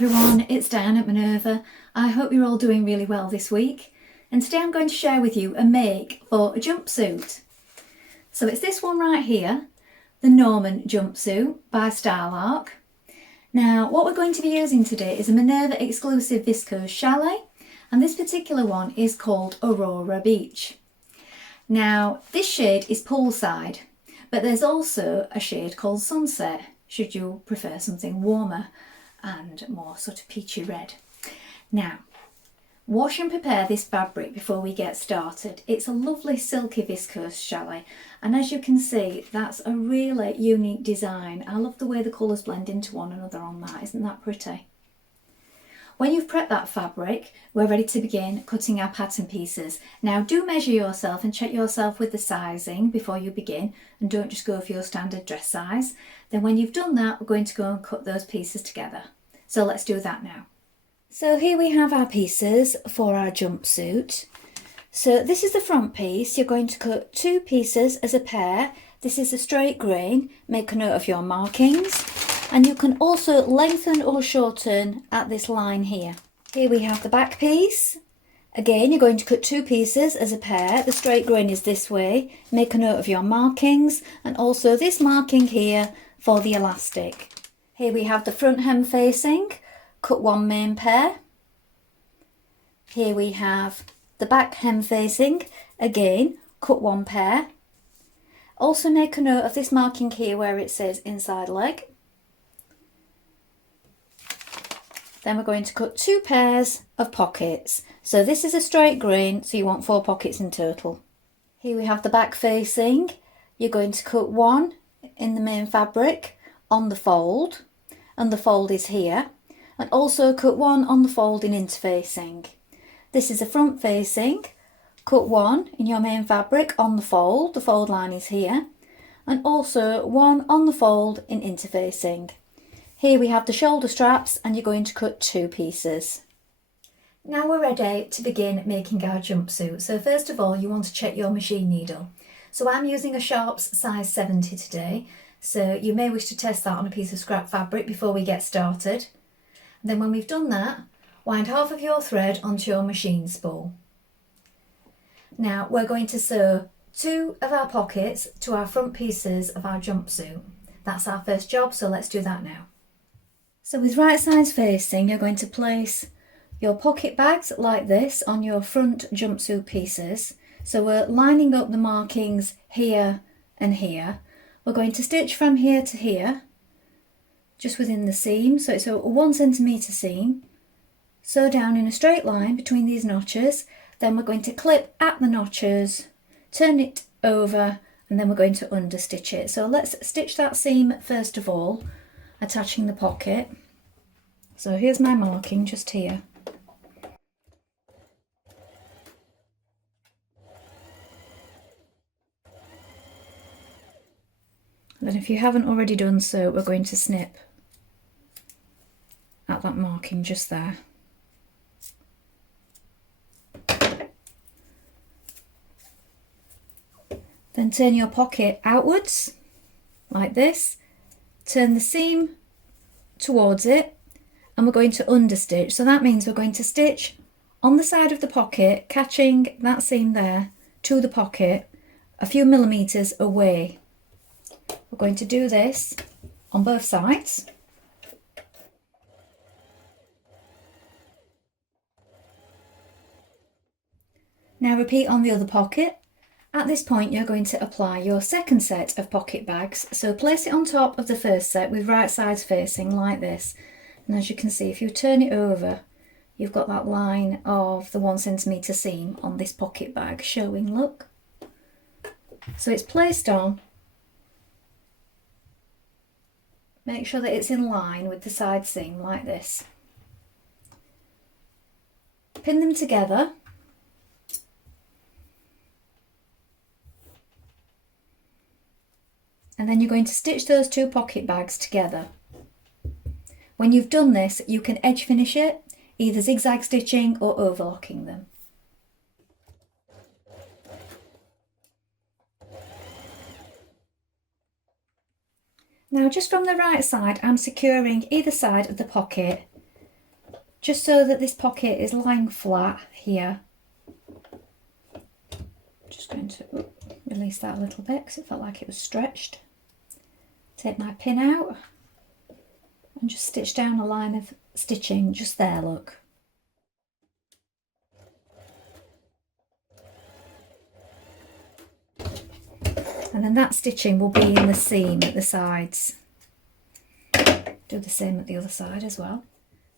everyone, it's Dianne at Minerva. I hope you're all doing really well this week. And today I'm going to share with you a make for a jumpsuit. So it's this one right here, the Norman Jumpsuit by Style Arc. Now what we're going to be using today is a Minerva exclusive viscose chalet, and this particular one is called Aurora Beach. Now this shade is poolside, but there's also a shade called Sunset, should you prefer something warmer and more sort of peachy red. Now, wash and prepare this fabric before we get started. It's a lovely silky viscose chalet, and as you can see, that's a really unique design. I love the way the colours blend into one another on that. Isn't that pretty? When you've prepped that fabric, we're ready to begin cutting our pattern pieces. Now do measure yourself and check yourself with the sizing before you begin, and don't just go for your standard dress size. Then when you've done that, we're going to go and cut those pieces together. So let's do that now. So here we have our pieces for our jumpsuit. So this is the front piece. You're going to cut two pieces as a pair. This is a straight grain. Make a note of your markings. And you can also lengthen or shorten at this line here. Here we have the back piece. Again, you're going to cut two pieces as a pair. The straight grain is this way. Make a note of your markings, and also this marking here for the elastic. Here we have the front hem facing. Cut one main pair. Here we have the back hem facing. Again, cut one pair. Also make a note of this marking here where it says inside leg. Then we're going to cut two pairs of pockets. So this is a straight grain, so you want 4 pockets in total. Here we have the back facing. You're going to cut one in the main fabric on the fold, and the fold is here. And also cut one on the fold in interfacing. This is a front facing. Cut one in your main fabric on the fold line is here. And also one on the fold in interfacing. Here we have the shoulder straps, and you're going to cut two pieces. Now we're ready to begin making our jumpsuit. So first of all, you want to check your machine needle. So I'm using a Sharps size 70 today. So you may wish to test that on a piece of scrap fabric before we get started. And then when we've done that, wind half of your thread onto your machine spool. Now we're going to sew two of our pockets to our front pieces of our jumpsuit. That's our first job, so let's do that now. So with right sides facing, you're going to place your pocket bags like this on your front jumpsuit pieces. So we're lining up the markings here and here. We're going to stitch from here to here, just within the seam. So it's a 1 centimetre seam. Sew down in a straight line between these notches. Then we're going to clip at the notches, turn it over, and then we're going to understitch it. So let's stitch that seam first of all, attaching the pocket. So here's my marking just here. And then if you haven't already done so, we're going to snip at that marking just there. Then turn your pocket outwards like this. Turn the seam towards it, and we're going to understitch. So that means we're going to stitch on the side of the pocket, catching that seam there to the pocket a few millimetres away. We're going to do this on both sides. Now repeat on the other pocket. At this point, you're going to apply your second set of pocket bags. So place it on top of the first set with right sides facing like this. And as you can see, if you turn it over, you've got that line of the 1 centimetre seam on this pocket bag showing, look. So it's placed on. Make sure that it's in line with the side seam like this. Pin them together. And then you're going to stitch those two pocket bags together. When you've done this, you can edge finish it, either zigzag stitching or overlocking them. Now just from the right side, I'm securing either side of the pocket just so that this pocket is lying flat here. Just going to release that a little bit because it felt like it was stretched. Take my pin out and just stitch down a line of stitching just there, look. And then that stitching will be in the seam at the sides. Do the same at the other side as well.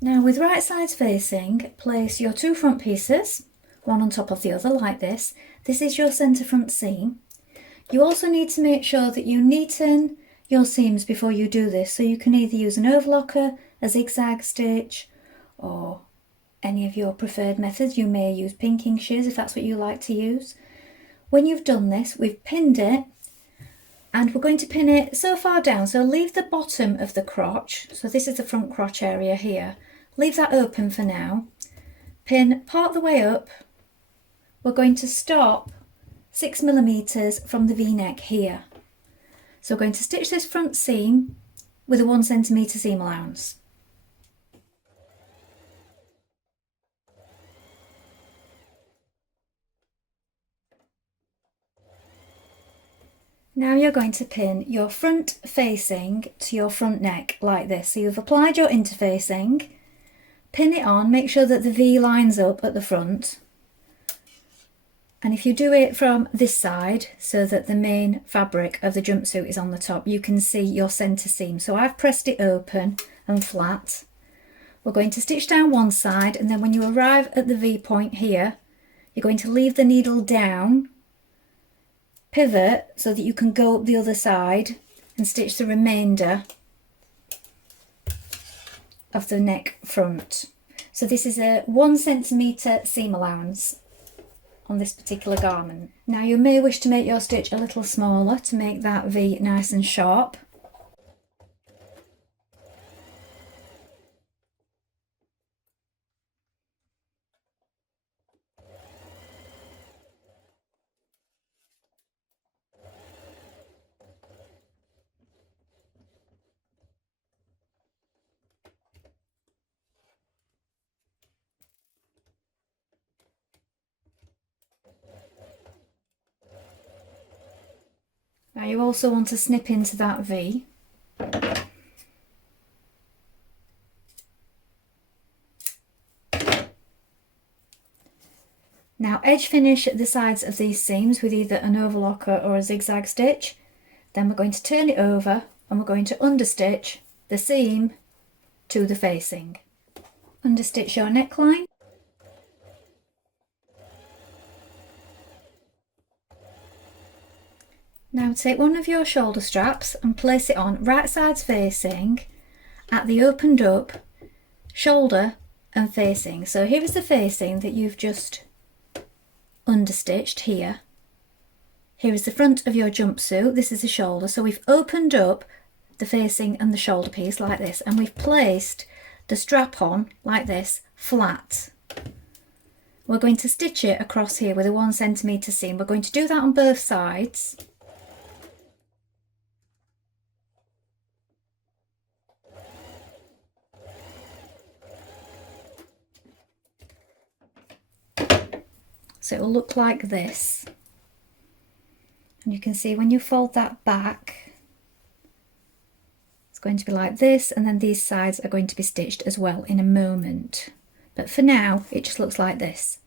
Now with right sides facing, place your two front pieces, one on top of the other like this. This is your centre front seam. You also need to make sure that you neaten your seams before you do this, so you can either use an overlocker, a zigzag stitch, or any of your preferred methods. You may use pinking shears if that's what you like to use. When you've done this, we've pinned it, and we're going to pin it so far down, so leave the bottom of the crotch, so this is the front crotch area here, leave that open for now, pin part the way up. We're going to stop 6mm from the V-neck here. So we're going to stitch this front seam with a 1cm seam allowance. Now you're going to pin your front facing to your front neck like this. So you've applied your interfacing, pin it on, make sure that the V lines up at the front. And if you do it from this side, so that the main fabric of the jumpsuit is on the top, you can see your centre seam. So I've pressed it open and flat. We're going to stitch down one side, and then when you arrive at the V point here, you're going to leave the needle down, pivot so that you can go up the other side and stitch the remainder of the neck front. So this is a 1cm seam allowance on this particular garment. Now you may wish to make your stitch a little smaller to make that V nice and sharp. Now you also want to snip into that V. Now edge finish the sides of these seams with either an overlocker or a zigzag stitch. Then we're going to turn it over and we're going to understitch the seam to the facing. Understitch your neckline. Now take one of your shoulder straps and place it on right sides facing at the opened up shoulder and facing. So here is the facing that you've just understitched here. Here is the front of your jumpsuit, this is the shoulder. So we've opened up the facing and the shoulder piece like this, and we've placed the strap on like this flat. We're going to stitch it across here with a 1cm seam. We're going to do that on both sides. So it will look like this. And you can see when you fold that back, it's going to be like this, and then these sides are going to be stitched as well in a moment. But for now, it just looks like this.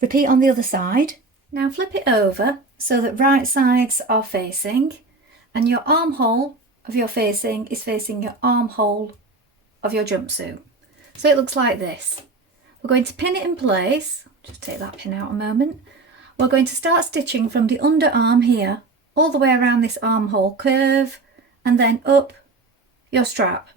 Repeat on the other side. Now flip it over so that right sides are facing, and your armhole of your facing is facing your armhole of your jumpsuit. So it looks like this. We're going to pin it in place. Just take that pin out a moment. We're going to start stitching from the underarm here all the way around this armhole curve and then up your strap.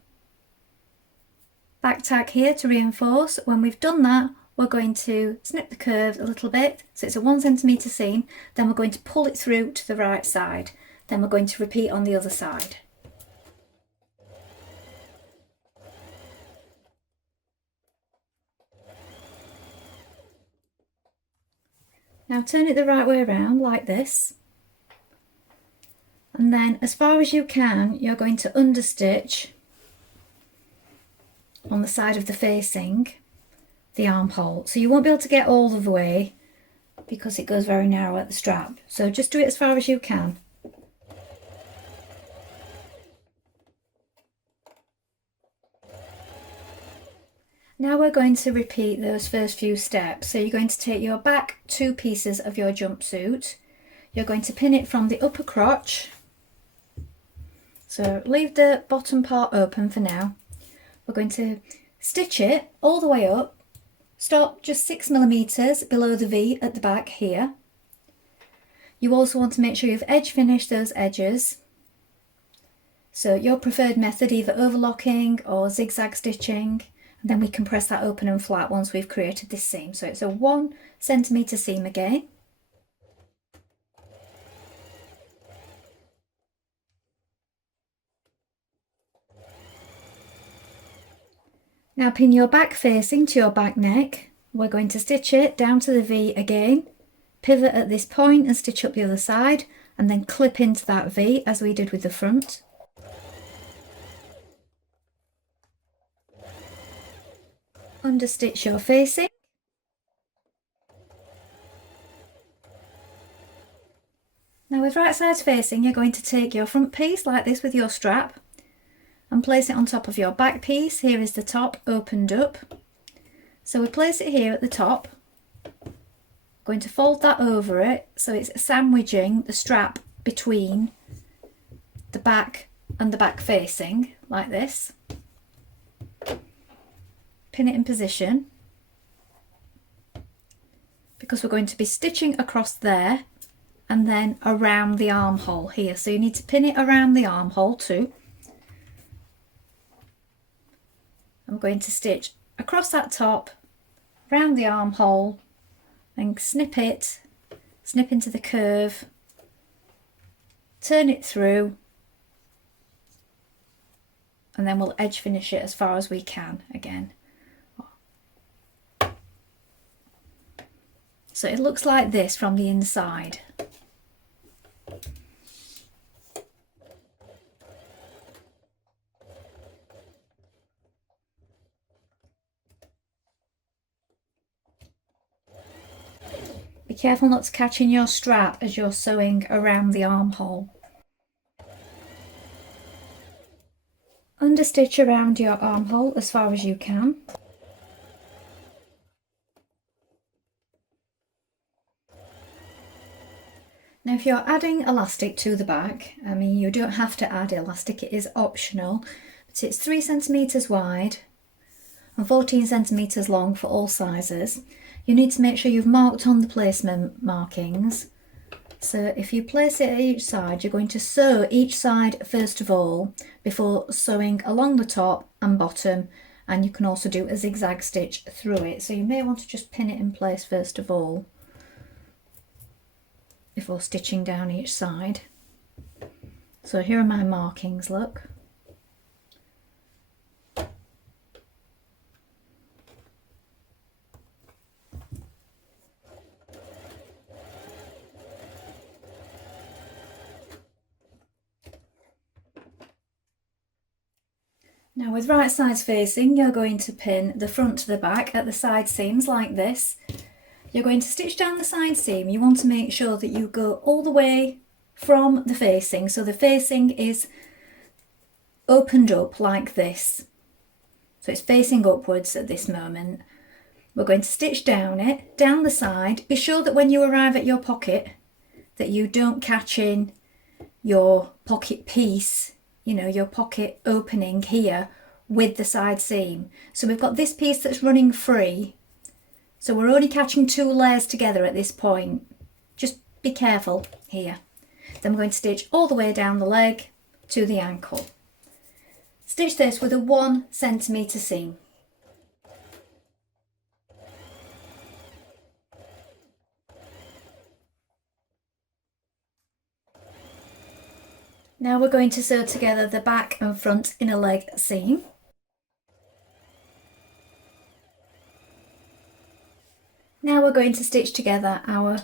Back tag here to reinforce. When we've done that, we're going to snip the curve a little bit, so it's a 1cm seam. Then we're going to pull it through to the right side. Then we're going to repeat on the other side. Now turn it the right way around like this, and then as far as you can you're going to understitch on the side of the facing, the armhole. So you won't be able to get all of the way because it goes very narrow at the strap. So just do it as far as you can. Now we're going to repeat those first few steps. So you're going to take your back two pieces of your jumpsuit. You're going to pin it from the upper crotch. So leave the bottom part open for now. We're going to stitch it all the way up. Stop just 6mm below the V at the back here. You also want to make sure you've edge finished those edges. So your preferred method, either overlocking or zigzag stitching. And then we can press that open and flat once we've created this seam. So it's a 1cm seam again. Now pin your back facing to your back neck. We're going to stitch it down to the V again, pivot at this point and stitch up the other side, and then clip into that V as we did with the front. Understitch your facing. Now with right sides facing, you're going to take your front piece like this with your strap and place it on top of your back piece. Here is the top opened up. So we place it here at the top. Going to fold that over it so it's sandwiching the strap between the back and the back facing like this. Pin it in position because we're going to be stitching across there and then around the armhole here. So you need to pin it around the armhole too. I'm going to stitch across that top, around the armhole, and snip into the curve, turn it through, and then we'll edge finish it as far as we can again. So it looks like this from the inside. Be careful not to catch in your strap as you're sewing around the armhole. Understitch around your armhole as far as you can. Now if you're adding elastic to the back, I mean you don't have to add elastic, it is optional, but it's 3cm wide and 14cm long for all sizes. You need to make sure you've marked on the placement markings. So if you place it at each side, you're going to sew each side first of all before sewing along the top and bottom, and you can also do a zigzag stitch through it. So you may want to just pin it in place first of all before stitching down each side. So here are my markings, look. Now with right sides facing, you're going to pin the front to the back at the side seams like this. You're going to stitch down the side seam. You want to make sure that you go all the way from the facing. So the facing is opened up like this. So it's facing upwards at this moment. We're going to stitch down it, down the side. Be sure that when you arrive at your pocket that you don't catch in your pocket piece, you know, your pocket opening here with the side seam. So we've got this piece that's running free. So we're only catching two layers together at this point. Just be careful here. Then we're going to stitch all the way down the leg to the ankle. Stitch this with a 1cm seam. Now we're going to sew together the back and front inner leg seam. Now we're going to stitch together our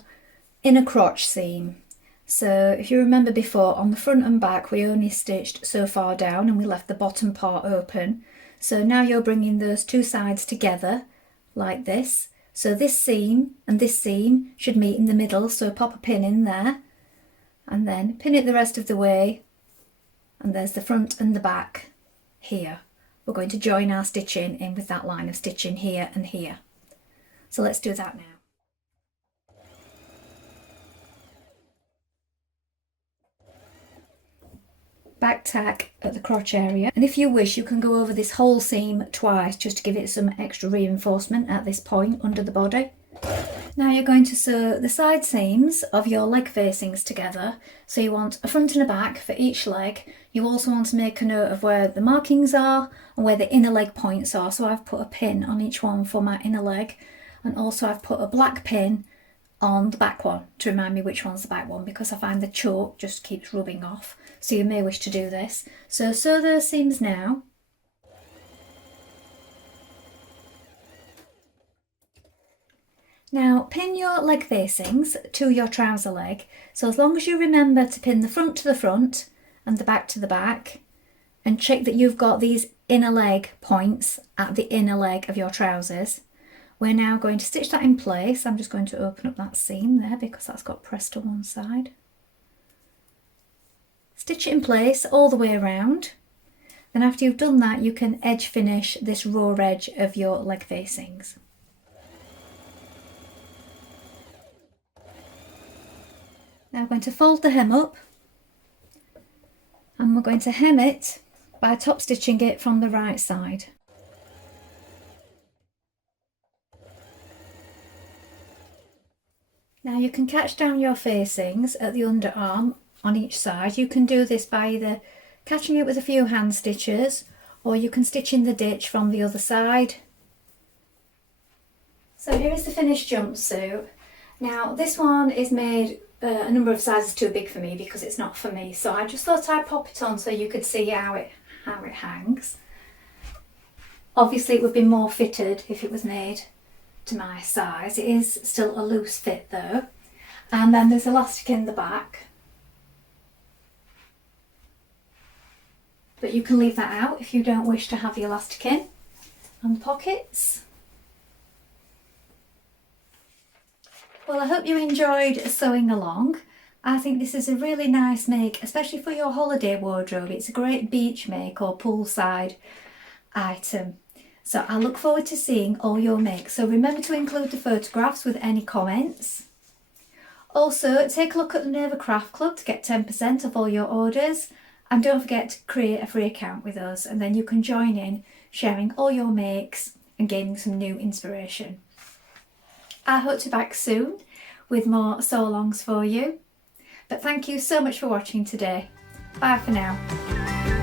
inner crotch seam. So if you remember before, on the front and back we only stitched so far down and we left the bottom part open. So now you're bringing those two sides together like this. So this seam and this seam should meet in the middle, so pop a pin in there and then pin it the rest of the way, and there's the front and the back here. We're going to join our stitching in with that line of stitching here and here. So let's do that now. Back tack at the crotch area, and if you wish you can go over this whole seam twice just to give it some extra reinforcement at this point under the body. Now you're going to sew the side seams of your leg facings together. So you want a front and a back for each leg. You also want to make a note of where the markings are and where the inner leg points are. So I've put a pin on each one for my inner leg, and also I've put a black pin on the back one to remind me which one's the back one, because I find the chalk just keeps rubbing off. So you may wish to do this. So sew those seams now. Now pin your leg facings to your trouser leg. So as long as you remember to pin the front to the front and the back to the back, and check that you've got these inner leg points at the inner leg of your trousers. We're now going to stitch that in place. I'm just going to open up that seam there because that's got pressed to one side. Stitch it in place all the way around. Then after you've done that, you can edge finish this raw edge of your leg facings. Now we're going to fold the hem up, and we're going to hem it by top stitching it from the right side. Now you can catch down your facings at the underarm on each side. You can do this by either catching it with a few hand stitches, or you can stitch in the ditch from the other side. So here is the finished jumpsuit. Now this one is made a number of sizes too big for me because it's not for me, so I just thought I'd pop it on so you could see how it hangs. Obviously it would be more fitted if it was made to my size. It is still a loose fit though. And then there's elastic in the back, but you can leave that out if you don't wish to have the elastic in. And the pockets. Well, I hope you enjoyed sewing along. I think this is a really nice make, especially for your holiday wardrobe. It's a great beach make or poolside item. So I look forward to seeing all your makes. So remember to include the photographs with any comments. Also, take a look at the Minerva Craft Club to get 10% off all your orders. And don't forget to create a free account with us, and then you can join in sharing all your makes and gaining some new inspiration. I hope to be back soon with more sew-alongs for you. But thank you so much for watching today. Bye for now.